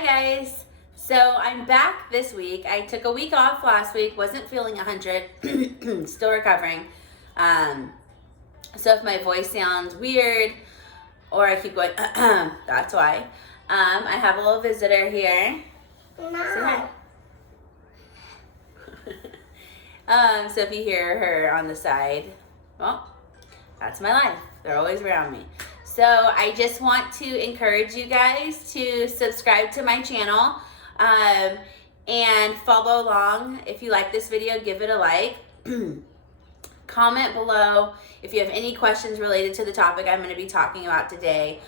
Hi guys. So I'm back this week. I took a week off last week. Wasn't feeling 100. Still recovering. So if my voice sounds weird or I keep going, that's why. I have a little visitor here. No. Say hi. So if you hear her on the side, well, that's my life. They're always around me. So I just want to encourage you guys to subscribe to my channel and follow along. If you like this video, give it a like. Comment below if you have any questions related to the topic I'm going to be talking about today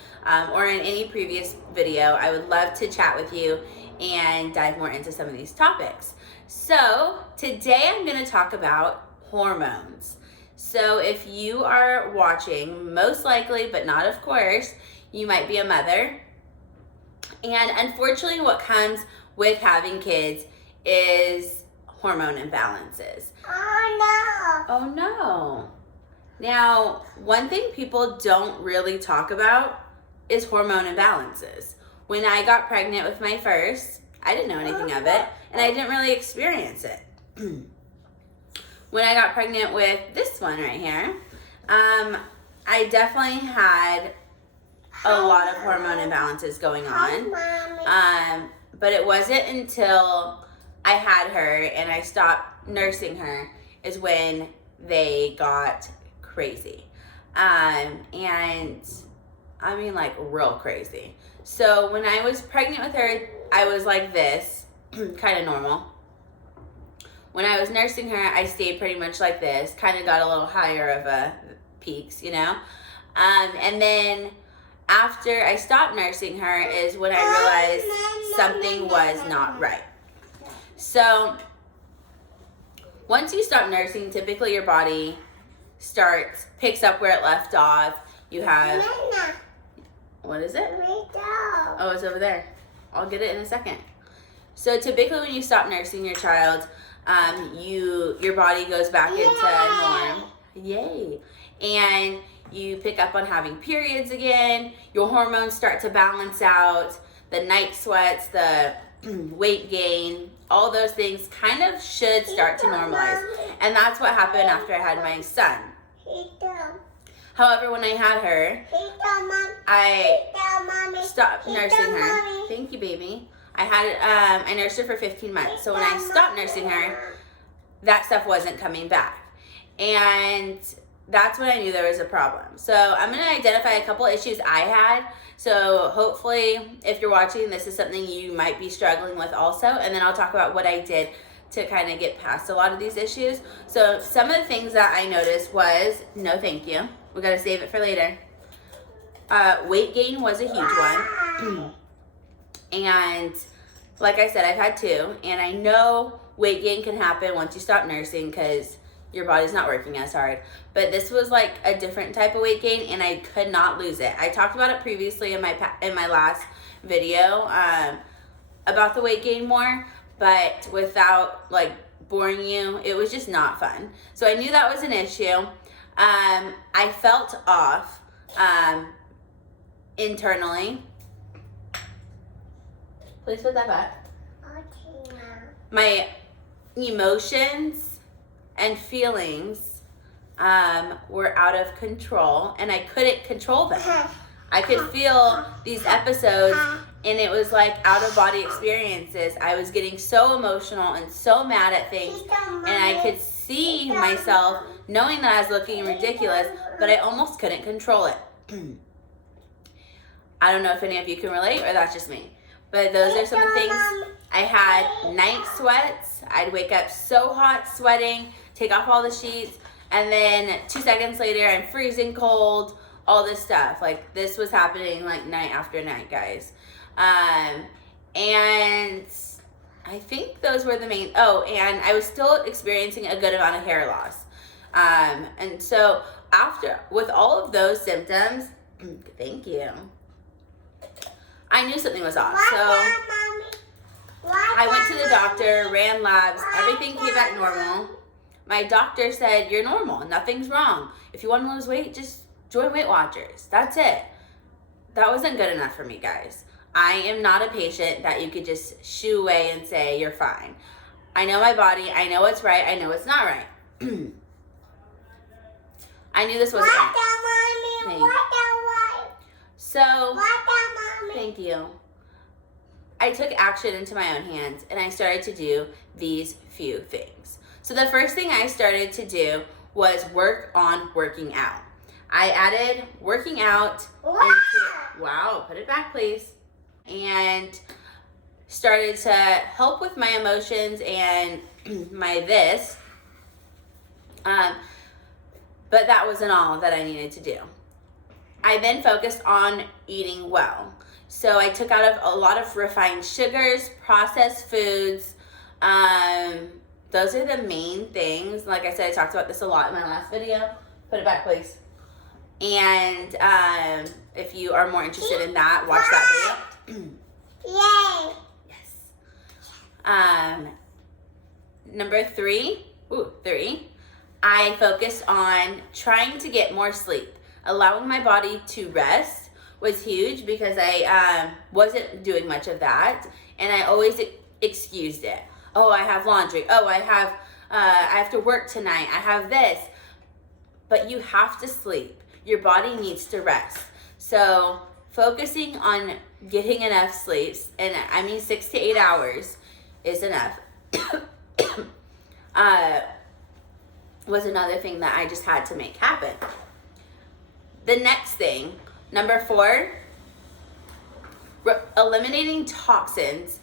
or in any previous video. I would love to chat with you and dive more into some of these topics. So today I'm going to talk about hormones. So if you are watching, most likely, but not of course, you might be a mother. And unfortunately, what comes with having kids is hormone imbalances. Oh no. Oh no. Now, one thing people don't really talk about is hormone imbalances. When I got pregnant with my first, I didn't know anything of it, and I didn't really experience it. When I got pregnant with this one right here, I definitely had a lot of hormone imbalances going on. But it wasn't until I had her and I stopped nursing her is when they got crazy. And I mean like real crazy. So when I was pregnant with her, I was like this, kind of normal. When I was nursing her, I stayed pretty much like this, kind of got a little higher of a peaks, you know? And then after I stopped nursing her is when I realized something was not right. So once you stop nursing, typically your body picks up where it left off. You have, what is it? Oh, it's over there. I'll get it in a second. So typically when you stop nursing your child, your body goes back into norm. Yay. And you pick up on having periods again. Your hormones start to balance out. The night sweats, the weight gain, all those things kind of should start to normalize. And that's what happened after I had my son. However, when I had her, I stopped nursing her. Thank you, baby. I nursed her for 15 months. So when I stopped nursing her, that stuff wasn't coming back. And that's when I knew there was a problem. So I'm going to identify a couple issues I had. So hopefully, if you're watching, this is something you might be struggling with also. And then I'll talk about what I did to kind of get past a lot of these issues. So some of the things that I noticed was, no thank you. We got to save it for later. Weight gain was a huge one. And like I said, I've had two. And I know weight gain can happen once you stop nursing because your body's not working as hard. But this was like a different type of weight gain and I could not lose it. I talked about it previously in my last video about the weight gain more, but without like boring you, it was just not fun. So I knew that was an issue. I felt off internally. Please put that back. My emotions and feelings were out of control and I couldn't control them. I could feel these episodes and it was like out of body experiences. I was getting so emotional and so mad at things and I could see myself knowing that I was looking ridiculous, but I almost couldn't control it. I don't know if any of you can relate or that's just me, but those are some of the things. I had night sweats. I'd wake up so hot, sweating, take off all the sheets, and then 2 seconds later, I'm freezing cold, all this stuff. Like, this was happening, like, night after night, guys. And I think those were the main, and I was still experiencing a good amount of hair loss. And so, with all of those symptoms, thank you, I knew something was off. So I went to the doctor, ran labs, everything came back normal. My doctor said, you're normal, nothing's wrong. If you want to lose weight, just join Weight Watchers. That's it. That wasn't good enough for me, guys. I am not a patient that you could just shoo away and say you're fine. I know my body. I know what's right. I know what's not right. I knew this wasn't right. So, thank you. I took action into my own hands and I started to do these few things. So the first thing I started to do was work on working out. I added working out into, wow, put it back please, and started to help with my emotions and my this, but that wasn't all that I needed to do. I then focused on eating well. So I took out a lot of refined sugars, processed foods. Those are the main things. Like I said, I talked about this a lot in my last video. Put it back, please. And if you are more interested in that, watch that video. Yay! Yes. Number three, I focused on trying to get more sleep. Allowing my body to rest was huge because I wasn't doing much of that, and I always excused it. Oh, I have laundry. Oh, I have to work tonight. I have this. But you have to sleep. Your body needs to rest. So focusing on getting enough sleep, and I mean 6 to 8 hours is enough, was another thing that I just had to make happen. The next thing, number 4, eliminating toxins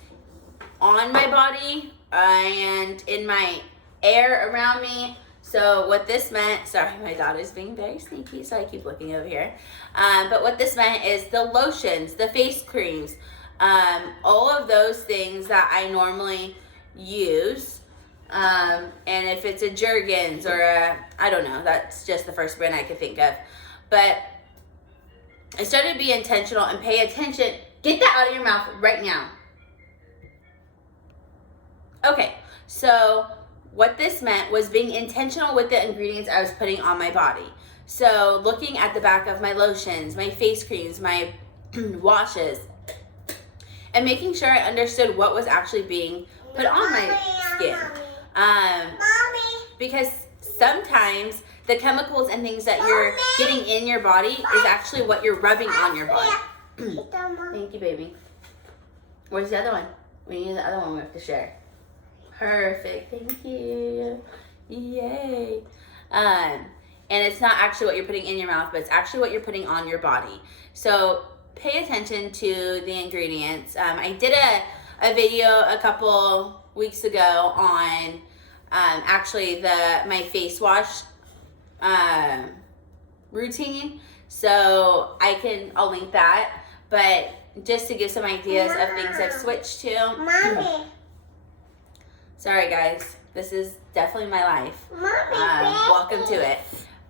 on my body and in my air around me. So what this meant, sorry, my daughter's being very sneaky, so I keep looking over here. But what this meant is the lotions, the face creams, all of those things that I normally use. And if it's a Jergens or I don't know, that's just the first brand I could think of. But I started to be intentional and pay attention. Get that out of your mouth right now. Okay, so what this meant was being intentional with the ingredients I was putting on my body. So looking at the back of my lotions, my face creams, my washes, and making sure I understood what was actually being put on my skin. Because sometimes the chemicals and things that you're getting in your body is actually what you're rubbing on your body. Thank you, baby. Where's the other one? We need the other one we have to share. Perfect, thank you. Yay. And it's not actually what you're putting in your mouth, but it's actually what you're putting on your body. So pay attention to the ingredients. I did a video a couple weeks ago on actually my face wash routine. So I'll link that. But just to give some ideas of things I've switched to. Mommy. Sorry guys, this is definitely my life. Mommy, welcome to it.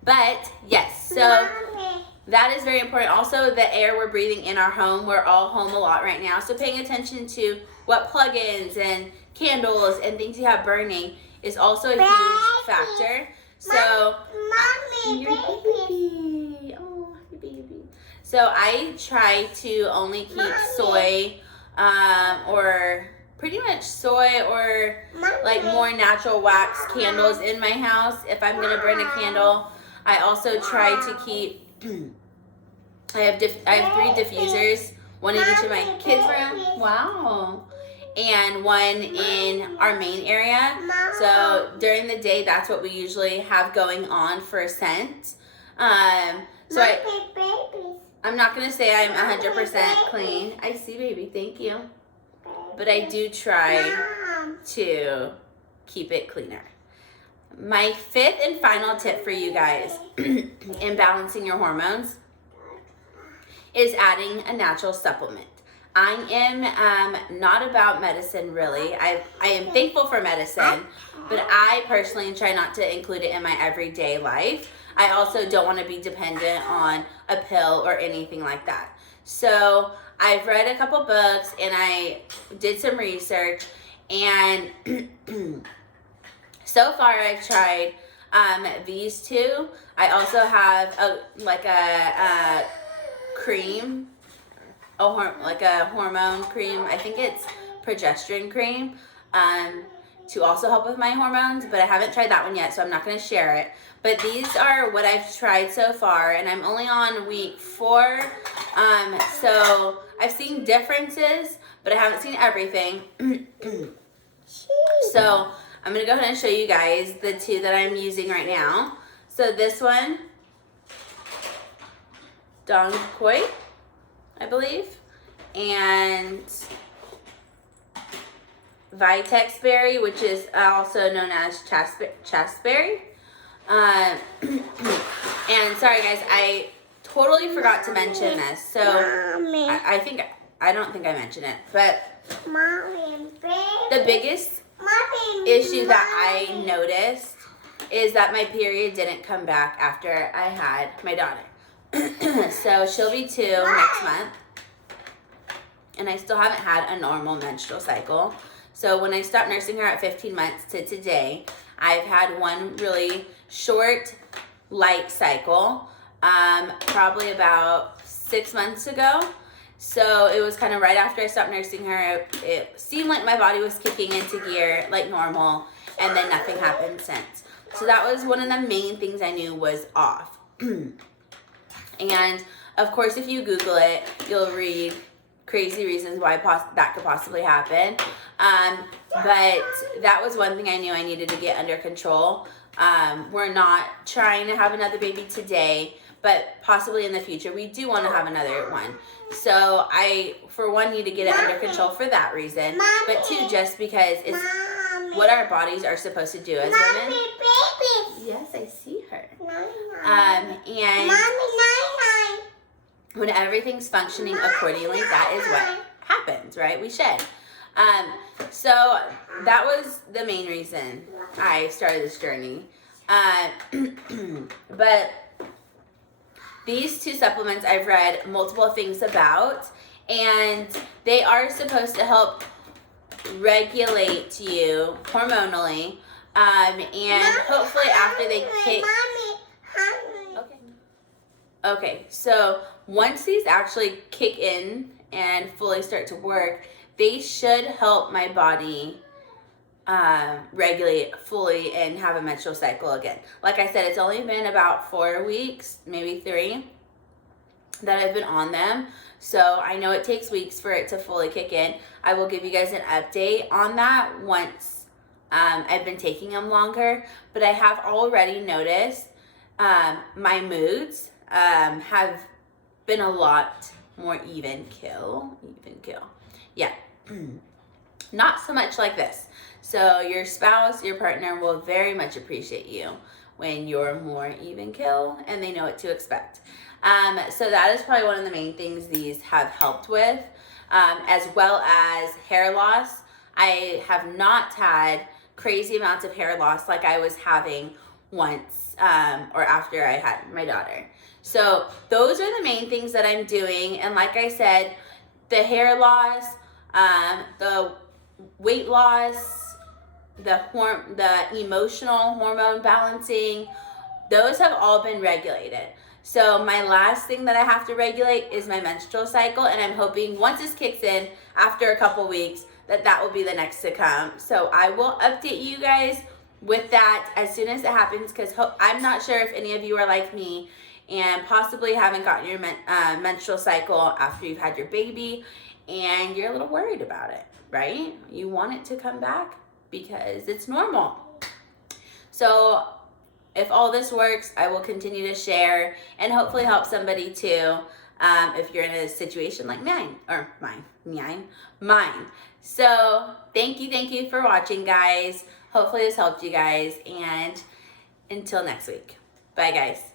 But yes, so Mommy. that is very important. Also, the air we're breathing in our home. We're all home a lot right now. So paying attention to what plug-ins and candles and things you have burning is also a huge factor. So, Mommy, your baby. Oh, your baby. So I try to only keep soy or pretty much soy or like more natural wax candles in my house. If I'm gonna burn a candle, I also try to keep. I have 3 diffusers, one in each of my kids' room. Wow. And one in our main area. So during the day, that's what we usually have going on for scent. So I'm not gonna say I'm 100% clean. I see, baby. Thank you. But I do try to keep it cleaner. My 5th and final tip for you guys in balancing your hormones is adding a natural supplement. I am not about medicine, really. I am thankful for medicine, but I personally try not to include it in my everyday life. I also don't want to be dependent on a pill or anything like that. So I've read a couple books and I did some research, and so far I've tried these 2. I also have a cream. like a hormone cream. I think it's progesterone cream, to also help with my hormones, but I haven't tried that one yet, so I'm not going to share it. But these are what I've tried so far, and I'm only on week 4. So I've seen differences, but I haven't seen everything. So I'm going to go ahead and show you guys the 2 that I'm using right now. So this one, Dong Koi, I believe, and Vitex Berry, which is also known as Chasteberry. And sorry guys, I totally forgot to mention this. So I don't think I mentioned it, but the biggest issue that I noticed is that my period didn't come back after I had my daughter. So she'll be 2 next month, and I still haven't had a normal menstrual cycle. So when I stopped nursing her at 15 months to today, I've had one really short, light cycle, probably about 6 months ago. So it was kind of right after I stopped nursing her. It seemed like my body was kicking into gear like normal, and then nothing happened since. So that was one of the main things I knew was off. And of course, if you Google it, you'll read crazy reasons why that could possibly happen. But that was one thing I knew I needed to get under control. We're not trying to have another baby today, but possibly in the future we do want to have another one. So I, for one, need to get it under control for that reason, but 2, just because it's what our bodies are supposed to do as women. Yes, I see her. And when everything's functioning accordingly, that is what happens, right? We shed. So that was the main reason I started this journey. But these 2 supplements I've read multiple things about, and they are supposed to help regulate you hormonally, and hopefully after they kick. Okay, so once these actually kick in and fully start to work, they should help my body regulate fully and have a menstrual cycle again. Like I said, it's only been about 4 weeks, maybe 3, that I've been on them. So I know it takes weeks for it to fully kick in. I will give you guys an update on that once I've been taking them longer. But I have already noticed my moods have been a lot more even kill. Yeah. Not so much like this. So your spouse, your partner will very much appreciate you when you're more even kill and they know what to expect. So that is probably one of the main things these have helped with, as well as hair loss. I have not had crazy amounts of hair loss like I was having once or after I had my daughter. So those are the main things that I'm doing. And like I said, the hair loss, the weight loss, the emotional hormone balancing, those have all been regulated. So my last thing that I have to regulate is my menstrual cycle, and I'm hoping once this kicks in after a couple weeks that will be the next to come. So I will update you guys with that as soon as it happens, because I'm not sure if any of you are like me and possibly haven't gotten your menstrual cycle after you've had your baby, and you're a little worried about it, right? You want it to come back because it's normal. So if all this works, I will continue to share and hopefully help somebody too, if you're in a situation like mine. So thank you for watching, guys. Hopefully this helped you guys, and until next week. Bye, guys.